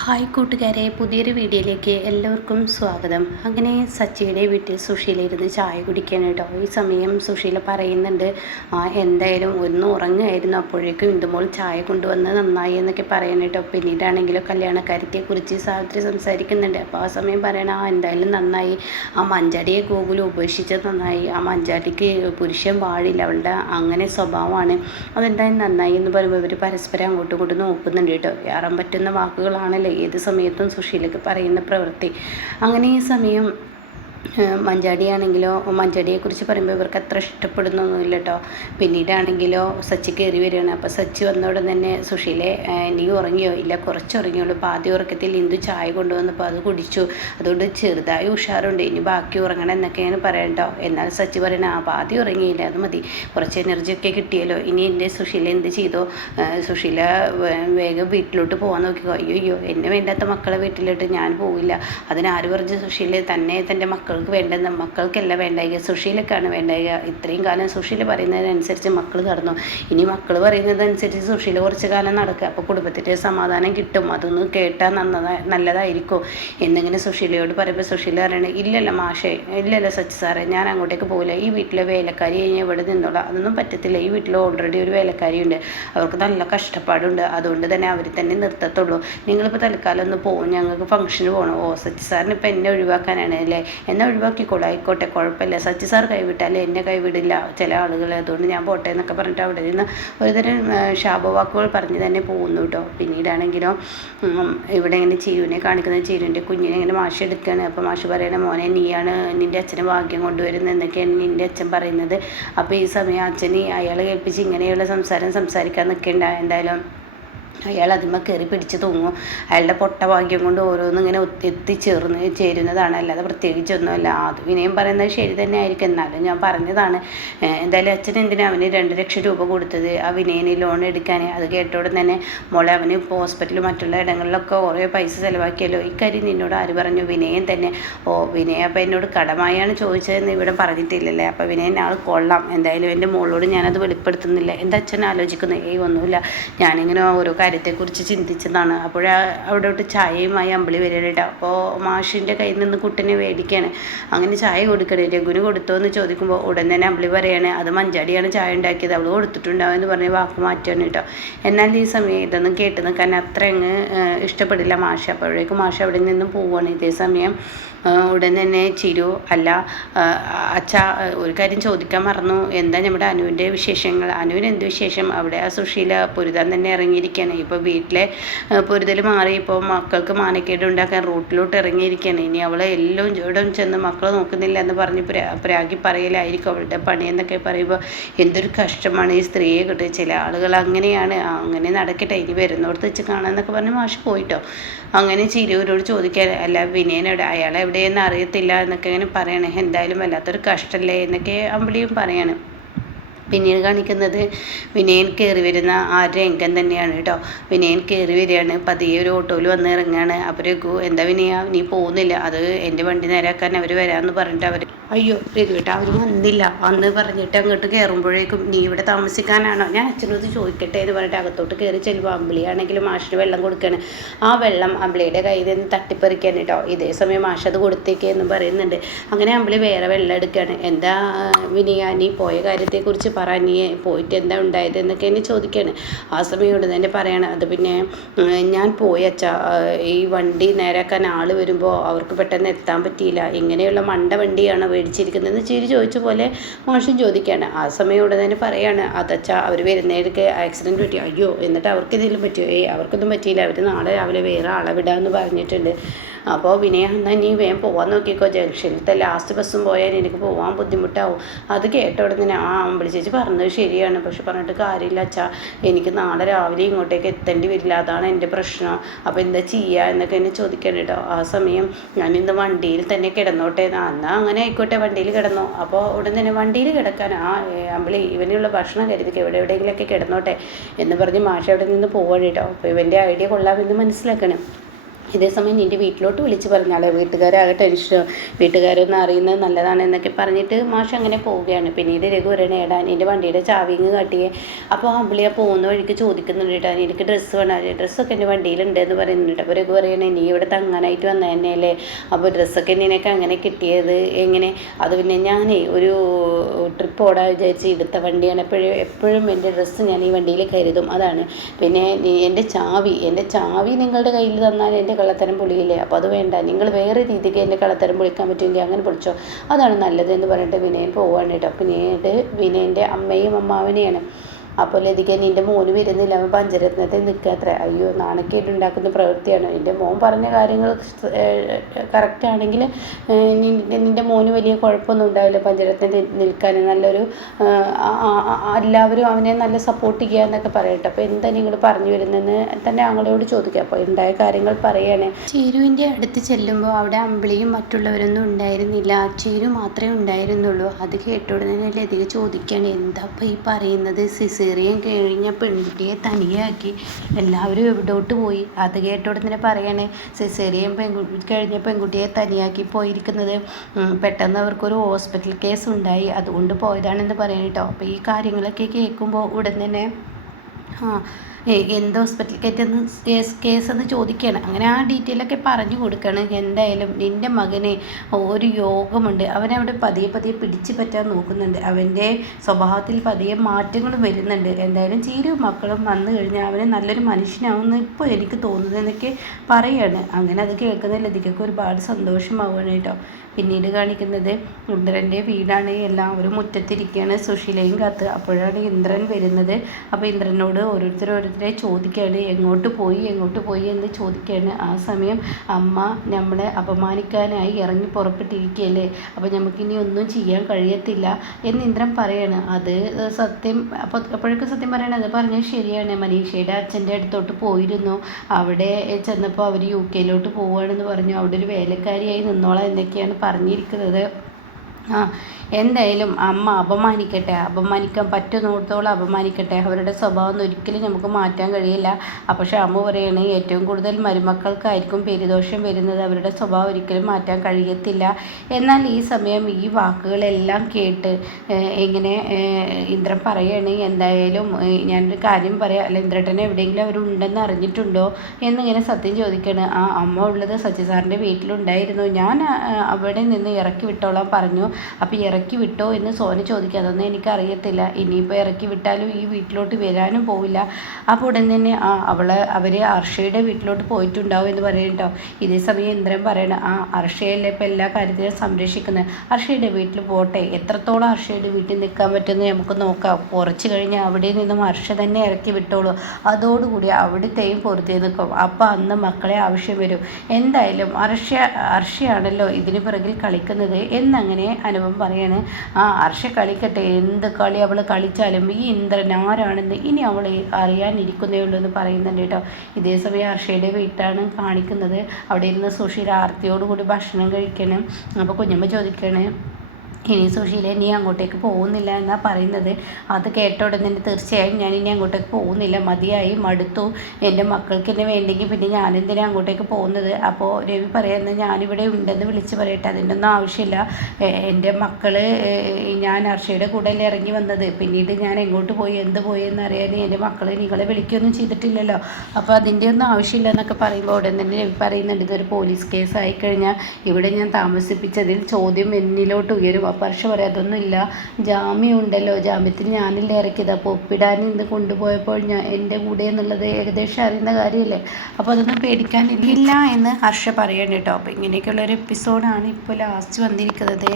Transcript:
Hi കൂട്ടുകാരെ, പുതിയൊരു വീഡിയോയിലേക്ക് എല്ലാവർക്കും സ്വാഗതം. അങ്ങനെ സച്ചിയുടെ വീട്ടിൽ സുശീലയിരുന്ന് ചായ കുടിക്കാൻ കേട്ടോ. ഈ സമയം സുശീല പറയുന്നുണ്ട്, എന്തായാലും ഒന്ന് ഉറങ്ങുമായിരുന്നു, അപ്പോഴേക്കും ഇന്ദുമോൾ ചായ കൊണ്ടുവന്ന് നന്നായി എന്നൊക്കെ പറയണം കേട്ടോ. പിന്നീടാണെങ്കിലും കല്യാണക്കാര്യത്തെക്കുറിച്ച് സാവിത്രി സംസാരിക്കുന്നുണ്ട്. അപ്പോൾ ആ സമയം പറയണം, എന്തായാലും നന്നായി, ആ മഞ്ചാടിയെ ഗോകുൽ ഉപേക്ഷിച്ചത് നന്നായി, ആ മഞ്ചാടിക്ക് പുരുഷൻ പാടില്ല, അവളുടെ അങ്ങനെ സ്വഭാവമാണ്, അതെന്തായാലും നന്നായി എന്ന് പറയുമ്പോൾ ഇവർ പരസ്പരം അങ്ങോട്ടും ഇങ്ങോട്ടും നോക്കുന്നുണ്ട് കേട്ടോ. ഏറാൻ പറ്റുന്ന വാക്കുകളാണല്ലോ ഏത് സമയത്തും സുശീലയ്ക്ക് പറയുന്ന പ്രവൃത്തി. അങ്ങനെ ഈ സമയം മഞ്ചാടിയാണെങ്കിലോ, മഞ്ചാടിയെക്കുറിച്ച് പറയുമ്പോൾ ഇവർക്ക് അത്ര ഇഷ്ടപ്പെടുന്നൊന്നുമില്ല കേട്ടോ. പിന്നീടാണെങ്കിലോ സച്ചി കയറി വരികയാണ്. അപ്പോൾ സച്ചി വന്ന ഉടൻ തന്നെ സുശീലെ, നീ ഉറങ്ങിയോ? ഇല്ല, കുറച്ച് ഉറങ്ങിയുള്ളൂ. അപ്പോൾ ആദ്യ ഉറക്കത്തിൽ ഇന്ദു ചായ കൊണ്ടുവന്നപ്പോൾ അത് കുടിച്ചു, അതുകൊണ്ട് ചെറുതായി ഉഷാറുണ്ട്, ഇനി ബാക്കി ഉറങ്ങണം എന്നൊക്കെയാണ് പറയട്ടോ. എന്നാൽ സച്ചി പറയണ, അപ്പോൾ ആദ്യം ഉറങ്ങിയില്ല, അത് മതി, കുറച്ച് എനർജിയൊക്കെ കിട്ടിയല്ലോ, ഇനി എൻ്റെ സുശീല എന്ത് ചെയ്തോ? സുശീല വേഗം വീട്ടിലോട്ട് പോകാൻ നോക്കിക്കോ. അയ്യോ, എന്നെ വേണ്ടാത്ത മക്കളെ വീട്ടിലോട്ട് ഞാൻ പോവില്ല. അതിനാര് പറഞ്ഞ് സുശീല തന്നെ തൻ്റെ മക്കൾക്ക് വേണ്ടെന്ന്? മക്കൾക്കല്ല വേണ്ടായിക, സുശീലക്കാണ് വേണ്ടായിക. ഇത്രയും കാലം സുശീല പറയുന്നതിനനുസരിച്ച് മക്കൾ നടന്നു, ഇനി മക്കൾ പറയുന്നതനുസരിച്ച് സുശീല കുറച്ച് കാലം നടക്കുക, അപ്പോൾ കുടുംബത്തിൻ്റെ സമാധാനം കിട്ടും, അതൊന്ന് കേട്ടാൽ നല്ലതായിരിക്കും എന്നിങ്ങനെ സുശീലയോട് പറയുമ്പോൾ സുശീല പറയണേ, ഇല്ലല്ലോ മാഷേ, ഇല്ലല്ലോ സച്ചി സാറേ, ഞാൻ അങ്ങോട്ടേക്ക് പോകില്ല, ഈ വീട്ടിലെ വേലക്കാരി കഴിഞ്ഞാൽ ഇവിടെ നിന്നോളാം, അതൊന്നും പറ്റത്തില്ല, ഈ വീട്ടിൽ ഓൾറെഡി ഒരു വേലക്കാരിയുണ്ട്, അവർക്ക് നല്ല കഷ്ടപ്പാടുണ്ട്, അതുകൊണ്ട് തന്നെ അവർ തന്നെ നിർത്തത്തുള്ളൂ, നിങ്ങളിപ്പോൾ തൽക്കാലം ഒന്ന് പോകും, ഞങ്ങൾക്ക് ഫംഗ്ഷന് പോകണം. ഓ, സച്ചി സാറിന് ഇപ്പം എന്നെ ഒഴിവാക്കാനാണ് അല്ലേ? എന്നെ ഒഴിവാക്കിക്കോളൂ, ആയിക്കോട്ടെ, കുഴപ്പമില്ല, സച്ചി സാർ കൈവിട്ടാലേ എന്നെ കൈവിടില്ല ചില ആളുകൾ, അതുകൊണ്ട് ഞാൻ പോട്ടെ എന്നൊക്കെ പറഞ്ഞിട്ട് അവിടെ നിന്ന് ഒരുതരം ശാപവാക്കുകൾ പറഞ്ഞ് തന്നെ പോകുന്നു കേട്ടോ. പിന്നീടാണെങ്കിലോ ഇവിടെ ഇങ്ങനെ ചിരുവിനെ കാണിക്കുന്നത്, ചിരുവിൻ്റെ കുഞ്ഞിനെ ഇങ്ങനെ മാഷ് എടുക്കുകയാണ്. അപ്പോൾ മാഷ് പറയണ, മോനെ നീയാണ് നിൻ്റെ അച്ഛന് ഭാഗ്യം കൊണ്ടുവരുന്നത് എന്നൊക്കെയാണ് നിൻ്റെ അച്ഛൻ പറയുന്നത്. അപ്പോൾ ഈ സമയം അച്ഛന് അയാളെ കേൾപ്പിച്ച് ഇങ്ങനെയുള്ള സംസാരം സംസാരിക്കാൻ നിൽക്കേണ്ട, എന്തായാലും അയാൾ അതിന്മേൽ കയറി പിടിച്ച് തൂങ്ങും. അയാളുടെ പൊട്ട ഭാഗ്യം കൊണ്ട് ഓരോന്നും ഇങ്ങനെ ചേരുന്നതാണ്, അല്ലാതെ പ്രത്യേകിച്ചൊന്നുമല്ല. അത് വിനയം പറയുന്നത് ശരി തന്നെ ആയിരിക്കും, എന്നാലും ഞാൻ പറഞ്ഞതാണ്. എന്തായാലും അച്ഛൻ എന്തിനാണ് അവന് 2 ലക്ഷം രൂപ കൊടുത്തത് ആ വിനയന് ലോൺ എടുക്കാൻ? അത് കേട്ടോടെ തന്നെ, മോളെ അവന് ഹോസ്പിറ്റലും മറ്റുള്ള ഇടങ്ങളിലൊക്കെ കുറേ പൈസ ചിലവാക്കിയല്ലോ, ഇക്കാര്യം നിന്നോട് ആര് പറഞ്ഞു? വിനയൻ തന്നെ. ഓ, വിനയ അപ്പം എന്നോട് കടമായാണ് ചോദിച്ചതെന്ന് ഇവിടെ പറഞ്ഞിട്ടില്ലല്ലേ? അപ്പോൾ വിനയൻ ആൾ കൊള്ളാം, എന്തായാലും എൻ്റെ മോളോട് ഞാനത് വെളിപ്പെടുത്തുന്നില്ല. എന്താ അച്ഛൻ ആലോചിക്കുന്നത്? ഒന്നുമില്ല, ഞാനിങ്ങനെ ഓരോ കാര്യത്തെക്കുറിച്ച് ചിന്തിച്ചതാണ്. അവിടോട്ട് ചായയുമായി അമ്പിളി വരികട്ടോ. അപ്പോൾ മാഷിൻ്റെ കയ്യിൽ നിന്ന് കുട്ടനെ മേടിക്കുകയാണ്. അങ്ങനെ ചായ കൊടുക്കണേ, രഘുവിന് കൊടുത്തോ എന്ന് ചോദിക്കുമ്പോൾ ഉടൻ തന്നെ അമ്പിളി പറയാണ്, അത് മഞ്ചാടിയാണ് ചായ ഉണ്ടാക്കിയത്, അവൾ കൊടുത്തിട്ടുണ്ടാവും എന്ന് പറഞ്ഞ് വാക്ക് മാറ്റുകയാണ് കേട്ടോ. എന്നാൽ ഈ സമയം ഇതൊന്നും കേട്ട് നിൽക്കാൻ അത്ര അങ്ങ് ഇഷ്ടപ്പെടില്ല മാഷ്. അപ്പോഴേക്കും മാഷ് അവിടെ നിന്നും പോവുകയാണ്. ഇതേ സമയം ഉടൻ തന്നെ ചിരു, അല്ല അച്ഛ, ഒരു കാര്യം ചോദിക്കാൻ മറന്നു, എന്താ നമ്മുടെ അനുവിൻ്റെ വിശേഷങ്ങൾ? അനുവിന് എന്ത് വിശേഷം? അവിടെ ആ സുശീല പൊരുതാൻ തന്നെ ഇറങ്ങിയിരിക്കുകയാണ്. ഇപ്പോൾ വീട്ടിലെ പൊരുതൽ മാറി, ഇപ്പോൾ മക്കൾക്ക് മാനക്കേട് ഉണ്ടാക്കാൻ റൂട്ടിലോട്ട് ഇറങ്ങിയിരിക്കുകയാണ്. ഇനി അവളെ എല്ലാം ഇടം ചെന്ന് മക്കളെ നോക്കുന്നില്ല എന്ന് പറഞ്ഞ് പ്രാഗി പറയലായിരിക്കും അവളുടെ പണി എന്നൊക്കെ പറയുമ്പോൾ എന്തൊരു കഷ്ടമാണ് ഈ സ്ത്രീയെ കിട്ടുക. ചില ആളുകൾ അങ്ങനെയാണ്, അങ്ങനെ നടക്കട്ടെ, ഇനി വരുന്നോടത്ത് വെച്ച് കാണാമെന്നൊക്കെ പറഞ്ഞ് മാഷ് പോയിട്ടോ. അങ്ങനെ ചിരുവിനോട് ചോദിക്കാൻ, അല്ല വിനയനോട്, അയാളെ എവിടെയെന്ന് അറിയത്തില്ല എന്നൊക്കെ ഇങ്ങനെ പറയണേ. എന്തായാലും വല്ലാത്തൊരു കഷ്ടമല്ലേ എന്നൊക്കെ അമ്പിളിയും പറയാണ്. പിന്നീട് കാണിക്കുന്നത് വിനയൻ കയറി വരുന്ന ആ രംഗം തന്നെയാണ് കേട്ടോ. വിനയൻ കയറി വരികയാണ്, പതിയെ ഒരു ഓട്ടോയിൽ വന്ന് ഇറങ്ങുകയാണ്. അപ്പോൾ രഘു, എന്താ വിനയ നീ പോകുന്നില്ല? അത് എൻ്റെ വണ്ടി നേരാക്കാൻ അവർ വരാമെന്ന് പറഞ്ഞിട്ട് അവർ, അയ്യോ രഘുവേട്ട, അവർ വന്നില്ല, വന്ന് പറഞ്ഞിട്ട് അങ്ങോട്ട് കയറുമ്പോഴേക്കും നീ ഇവിടെ താമസിക്കാനാണോ? ഞാൻ അച്ഛനോട് ചോദിക്കട്ടെ എന്ന് പറഞ്ഞിട്ട് അകത്തോട്ട് കയറി ചെല്ലുമ്പോൾ അമ്പിളിയാണെങ്കിലും മാഷിന് വെള്ളം കൊടുക്കുകയാണ്. ആ വെള്ളം അമ്പിളിയുടെ കയ്യിൽ നിന്ന് തട്ടിപ്പറിക്കാൻ കേട്ടോ. ഇതേ സമയം മാഷ് അത് കൊടുത്തേക്കെന്ന് പറയുന്നുണ്ട്. അങ്ങനെ അമ്പിളി വേറെ വെള്ളം എടുക്കുകയാണ്. എന്താ വിനയ, നീ പോയ കാര്യത്തെക്കുറിച്ച് പറ, നീ പോയിട്ട് എന്താ ഉണ്ടായത് എന്നൊക്കെ എന്നെ ചോദിക്കുകയാണ്. ആ സമയം കൊണ്ട് തന്നെ പറയാണ്, അത് പിന്നെ ഞാൻ പോയി അച്ഛാ, ഈ വണ്ടി നേരാക്കാൻ ആൾ വരുമ്പോൾ അവർക്ക് പെട്ടെന്ന് എത്താൻ പറ്റിയില്ല, ഇങ്ങനെയുള്ള മണ്ട വണ്ടിയാണ് മേടിച്ചിരിക്കുന്നതെന്ന് ചിരി ചോദിച്ച പോലെ മാഷും ചോദിക്കുകയാണ്. ആ സമയം കൊണ്ട് തന്നെ പറയാണ്, അതച്ഛാ അവർ വരുന്നേടക്ക് ആക്സിഡൻറ്റ് പറ്റി. അയ്യോ, എന്നിട്ട് അവർക്ക് എന്തെങ്കിലും പറ്റിയോ? അവർക്കൊന്നും പറ്റിയില്ല, അവർ നാളെ രാവിലെ വേറെ ആളെ വിടാമെന്ന് പറഞ്ഞിട്ടുണ്ട്. അപ്പോൾ വിനയ, എന്നാൽ നീ വേഗം പോകാൻ നോക്കിക്കോ, ജംഗ്ഷനിലത്തെ ലാസ്റ്റ് ബസ്സും പോയാൽ എനിക്ക് പോകാൻ ബുദ്ധിമുട്ടാവും. അത് കേട്ട ഉടനെ ആ അമ്പിളി ചേച്ചി പറഞ്ഞത് ശരിയാണ്, പക്ഷെ പറഞ്ഞിട്ട് കാര്യമില്ല അച്ഛാ, എനിക്ക് നാളെ രാവിലെ ഇങ്ങോട്ടേക്ക് എത്തേണ്ടി വരില്ല, അതാണ് എൻ്റെ പ്രശ്നം, അപ്പോൾ എന്താ ചെയ്യുക എന്നൊക്കെ എന്നെ ചോദിക്കണം കേട്ടോ. ആ സമയം ഞാൻ ഇന്ന് വണ്ടിയിൽ തന്നെ കിടന്നോട്ടെ, എന്നാൽ അങ്ങനെ ആയിക്കോട്ടെ, വണ്ടിയിൽ കിടന്നോ. അപ്പോൾ ഉടൻ തന്നെ വണ്ടിയിൽ കിടക്കാൻ അമ്പിളി ഇവനുള്ള ഭക്ഷണം കരുതിക്ക്, എവിടെയെങ്കിലൊക്കെ കിടന്നോട്ടെ എന്ന് പറഞ്ഞ് മാഷ അവിടെ നിന്ന് പോവാണ് കേട്ടോ. അപ്പോൾ ഇവൻ്റെ ഐഡിയ കൊള്ളാമെന്ന് മനസ്സിലാക്കണം. ഇതേസമയം നിൻ്റെ വീട്ടിലോട്ട് വിളിച്ച് പറഞ്ഞാലേ വീട്ടുകാരാകെ ടെൻഷനോ വീട്ടുകാരൊന്നും അറിയുന്നത് നല്ലതാണെന്നൊക്കെ പറഞ്ഞിട്ട് മാഷ് അങ്ങനെ പോവുകയാണ്. പിന്നീട് രഘു പറയണ ഏടാ നിൻ്റെ വണ്ടിയുടെ ചാവിങ് കാട്ടിയേ. അപ്പോൾ അമ്പിളിയെ പോകുന്ന വഴിക്ക് ചോദിക്കുന്നുണ്ട് കേട്ടോ, എനിക്ക് ഡ്രസ്സ് വേണം, ഡ്രസ്സൊക്കെ എൻ്റെ വണ്ടിയിലുണ്ട് എന്ന് പറയുന്നുണ്ട്. അപ്പോൾ രഘു പറയണേ നീ ഇവിടെ തങ്ങാനായിട്ട് വന്ന തന്നെയല്ലേ, അപ്പോൾ ഡ്രസ്സൊക്കെ നിനക്ക് അങ്ങനെ കിട്ടിയത് എങ്ങനെ? അത് പിന്നെ ഞാനേ ഒരു ട്രിപ്പ് ഓടാൻ വിചാരിച്ച് എടുത്ത വണ്ടിയാണ്, എപ്പോഴും എൻ്റെ ഡ്രസ്സ് ഞാൻ ഈ വണ്ടിയിൽ കരുതും, അതാണ്. പിന്നെ എൻ്റെ ചാവി നിങ്ങളുടെ കയ്യിൽ തന്നാൽ എൻ്റെ കള്ളത്തരം പൊളിയില്ലേ, അപ്പോൾ അത് വേണ്ട, നിങ്ങൾ വേറെ രീതിക്ക് എൻ്റെ കള്ളത്തരം പൊളിക്കാൻ പറ്റുമെങ്കിൽ അങ്ങനെ പൊളിച്ചോ, അതാണ് നല്ലതെന്ന് പറഞ്ഞിട്ട് വിനയൻ പോവാണ് കേട്ടോ. പിന്നീട് വിനയൻ്റെ അമ്മയും അമ്മാവനെയാണ്. അപ്പോൾ ലതിക നിൻ്റെ മോന് വരുന്നില്ല, അവൻ പഞ്ചരത്നത്തിൽ നിൽക്കാത്ര. അയ്യോ നാണക്കേടുണ്ടാക്കുന്ന പ്രവൃത്തിയാണ്. എൻ്റെ മോൻ പറഞ്ഞ കാര്യങ്ങൾ കറക്റ്റാണെങ്കിൽ നിൻ്റെ മോന് വലിയ കുഴപ്പമൊന്നും ഉണ്ടാവില്ല പഞ്ചരത്നത്തിൽ നിൽക്കാൻ, നല്ലൊരു എല്ലാവരും അവനെ നല്ല സപ്പോർട്ട് ചെയ്യുക എന്നൊക്കെ പറയട്ടെ. അപ്പോൾ എന്താ നിങ്ങൾ പറഞ്ഞു വരുന്നതെന്ന് തന്നെ ആങ്ങളോട് ചോദിക്കുക. അപ്പോൾ ഉണ്ടായ കാര്യങ്ങൾ പറയുകയാണ്. ചീരുവിൻ്റെ അടുത്ത് ചെല്ലുമ്പോൾ അവിടെ അമ്പിളിയും മറ്റുള്ളവരൊന്നും ഉണ്ടായിരുന്നില്ല, ചീരു മാത്രമേ ഉണ്ടായിരുന്നുള്ളൂ. അത് കേട്ടോടുതന്നെ ലതിക ചോദിക്കുകയാണ്, എന്താ അപ്പോൾ ഈ പറയുന്നത്, സിസേറിയൻ കഴിഞ്ഞ പെൺകുട്ടിയെ തനിയാക്കി എല്ലാവരും എവിടോട്ട് പോയി? അത് കേട്ടോടെ തന്നെ പറയണേ, സിസേറിയൻ കഴിഞ്ഞ പെൺകുട്ടിയെ തനിയാക്കി പോയിരിക്കുന്നത് പെട്ടെന്ന് അവർക്കൊരു ഹോസ്പിറ്റൽ കേസ് ഉണ്ടായി, അതുകൊണ്ട് പോയതാണെന്ന് പറയണം കേട്ടോ. അപ്പോൾ ഈ കാര്യങ്ങളൊക്കെ കേൾക്കുമ്പോൾ ഉടൻ തന്നെ എന്ത് ഹോസ്പിറ്റൽ കേസെന്ന് ചോദിക്കുകയാണ്. അങ്ങനെ ആ ഡീറ്റെയിലൊക്കെ പറഞ്ഞു കൊടുക്കണം. എന്തായാലും നിൻ്റെ മകന് ഒരു യോഗമുണ്ട്, അവനവിടെ പതിയെ പിടിച്ചു പറ്റാൻ നോക്കുന്നുണ്ട്, അവൻ്റെ സ്വഭാവത്തിൽ പതിയെ മാറ്റങ്ങൾ വരുന്നുണ്ട്. എന്തായാലും ചീരു മക്കളും വന്നു കഴിഞ്ഞാൽ അവന് നല്ലൊരു മനുഷ്യനാവുമെന്ന് ഇപ്പോൾ എനിക്ക് തോന്നുന്നതെന്നൊക്കെ പറയാണ്. അങ്ങനെ അത് കേൾക്കുന്ന ലതികയ്ക്ക് ഒരുപാട് സന്തോഷമാവുകയാണ് കേട്ടോ. പിന്നീട് കാണിക്കുന്നത് ഇന്ദ്രൻ്റെ വീടാണ്. എല്ലാവരും മുറ്റത്തിരിക്കുകയാണ് സുശീലയും കാത്ത്. അപ്പോഴാണ് ഇന്ദ്രൻ വരുന്നത്. അപ്പോൾ ഇന്ദ്രനോട് ഓരോരുത്തരെ ചോദിക്കുകയാണ്, എങ്ങോട്ട് പോയി എന്ന് ചോദിക്കുകയാണ്. ആ സമയം അമ്മ നമ്മളെ അപമാനിക്കാനായി ഇറങ്ങി പുറപ്പെട്ടിരിക്കുകയല്ലേ, അപ്പോൾ നമുക്കിനി ഒന്നും ചെയ്യാൻ കഴിയത്തില്ല എന്ന് ഇന്ദ്രൻ പറയാണ്. അത് സത്യം. അപ്പോഴൊക്കെ സത്യം പറയണത് അത് പറഞ്ഞത് ശരിയാണ്. മനീഷയുടെ അച്ഛൻ്റെ അടുത്തോട്ട് പോയിരുന്നു, അവിടെ ചെന്നപ്പോൾ അവർ UK പോവുകയാണെന്ന് പറഞ്ഞു, അവിടെ ഒരു വേലക്കാരിയായി നിന്നോളാം എന്നൊക്കെയാണ് പറഞ്ഞിരിക്കുന്നത്. എന്തായാലും അമ്മ അപമാനിക്കാൻ പറ്റുന്നിടത്തോളം അപമാനിക്കട്ടെ, അവരുടെ സ്വഭാവം ഒരിക്കലും നമുക്ക് മാറ്റാൻ കഴിയില്ല. പക്ഷേ അമ്മ പറയണേ ഏറ്റവും കൂടുതൽ മരുമക്കൾക്കായിരിക്കും പെരുദോഷം വരുന്നത്, അവരുടെ സ്വഭാവം ഒരിക്കലും മാറ്റാൻ കഴിയത്തില്ല. എന്നാൽ ഈ സമയം ഈ വാക്കുകളെല്ലാം കേട്ട് ഇങ്ങനെ ഇന്ദ്രൻ പറയണേ, എന്തായാലും ഞാനൊരു കാര്യം പറയാം, അല്ല ഇന്ദ്രേട്ടനെ എവിടെയെങ്കിലും അവരുണ്ടെന്ന് അറിഞ്ഞിട്ടുണ്ടോ എന്നിങ്ങനെ സത്യം ചോദിക്കുകയാണ്. അമ്മ ഉള്ളത് സച്ചി സാറിൻ്റെ വീട്ടിലുണ്ടായിരുന്നു, ഞാൻ അവിടെ നിന്ന് ഇറക്കി വിട്ടോളാൻ പറഞ്ഞു. അപ്പോൾ ഇറക്കി വിട്ടോ എന്ന് സോന ചോദിക്കുക. അതൊന്നും എനിക്കറിയത്തില്ല, ഇനിയിപ്പോൾ ഇറക്കി വിട്ടാലും ഈ വീട്ടിലോട്ട് വരാനും പോവില്ല. അപ്പോൾ ഉടൻ തന്നെ അവർ അർഷയുടെ വീട്ടിലോട്ട് പോയിട്ടുണ്ടാവും എന്ന് പറയും കേട്ടോ. ഇതേ സമയം ഇന്ദ്രൻ പറയണം, അർഷയല്ലേ ഇപ്പോൾ എല്ലാ കാര്യത്തിലും സംരക്ഷിക്കുന്നത്, അർഷയുടെ വീട്ടിൽ പോട്ടെ, എത്രത്തോളം അർഷയുടെ വീട്ടിൽ നിൽക്കാൻ പറ്റുമെന്ന് നമുക്ക് നോക്കാം. കുറച്ച് കഴിഞ്ഞ് അവിടെ നിന്നും അർഷ തന്നെ ഇറക്കി വിട്ടോളൂ, അതോടുകൂടി അവിടുത്തെയും പുറത്തേ നിൽക്കും, അപ്പോൾ അന്ന് മക്കളെ ആവശ്യം വരും. എന്തായാലും അർഷയാണല്ലോ ഇതിന് പിറകിൽ കളിക്കുന്നത് എന്നങ്ങനെ അനുഭവം പറയാണ്. അർഷ കളിക്കട്ടെ, എന്ത് കളി അവൾ കളിച്ചാലും ഈ ഇന്ദ്രൻ ആരാണെന്ന് ഇനി അവൾ അറിയാനിരിക്കുന്നേ ഉള്ളൂ എന്ന് പറയുന്നുണ്ട് കേട്ടോ. ഇതേസമയം അർഷയുടെ വീട്ടാണ് കാണിക്കുന്നത്. അവിടെ ഇരുന്ന് സുശീല ആർത്തിയോടുകൂടി ഭക്ഷണം കഴിക്കണം. അപ്പോൾ കുഞ്ഞമ്മ ചോദിക്കണേ, ഇനി സുശീല നീ അങ്ങോട്ടേക്ക് പോകുന്നില്ല എന്നാണ് പറയുന്നത്. അത് കേട്ട ഉടനെ തീർച്ചയായും ഞാൻ ഇനി അങ്ങോട്ടേക്ക് പോകുന്നില്ല, മതിയായി, മടുത്തു, എൻ്റെ മക്കൾക്ക് എന്നെ വേണ്ടെങ്കിൽ പിന്നെ ഞാനെന്തിനാണ് അങ്ങോട്ടേക്ക് പോകുന്നത്. അപ്പോൾ രവി പറയുന്നത് ഞാനിവിടെ ഉണ്ടെന്ന് വിളിച്ച് പറയട്ടെ, അതിൻ്റെ ഒന്നും ആവശ്യമില്ല, എൻ്റെ മക്കൾ ഞാൻ അർഷയുടെ കൂടെ ഇറങ്ങി വന്നത്, പിന്നീട് ഞാൻ എങ്ങോട്ട് പോയി എന്ത് പോയി എന്നറിയാൻ എൻ്റെ മക്കൾ നിങ്ങളെ വിളിക്കുകയൊന്നും ചെയ്തിട്ടില്ലല്ലോ, അപ്പോൾ അതിൻ്റെ ഒന്നും ആവശ്യമില്ല എന്നൊക്കെ പറയുമ്പോൾ ഉടൻ തന്നെ രവി പറയുന്നുണ്ട്, ഇതൊരു പോലീസ് കേസ് ആയിക്കഴിഞ്ഞാൽ ഇവിടെ ഞാൻ താമസിപ്പിച്ചതിൽ ചോദ്യം എന്നിലോട്ട് ഉയരും. അപ്പോൾ അർഷ പറയാം, അതൊന്നുമില്ല, ജാമ്യം ഉണ്ടല്ലോ, ജാമ്യത്തിൽ ഞാനല്ലേ ഇറക്കിയത്, അപ്പോൾ ഒപ്പിടാൻ ഇന്ന് കൊണ്ടുപോയപ്പോൾ എൻ്റെ കൂടെ എന്നുള്ളത് ഏകദേശം അറിയുന്ന കാര്യമല്ലേ, അപ്പോൾ അതൊന്നും പേടിക്കാനില്ല എന്ന് ഹർഷ പറയണം കേട്ടോ. അപ്പോൾ ഇങ്ങനെയൊക്കെയുള്ളൊരു എപ്പിസോഡാണ് ഇപ്പോൾ ലാസ്റ്റ് വന്നിരിക്കുന്നത്.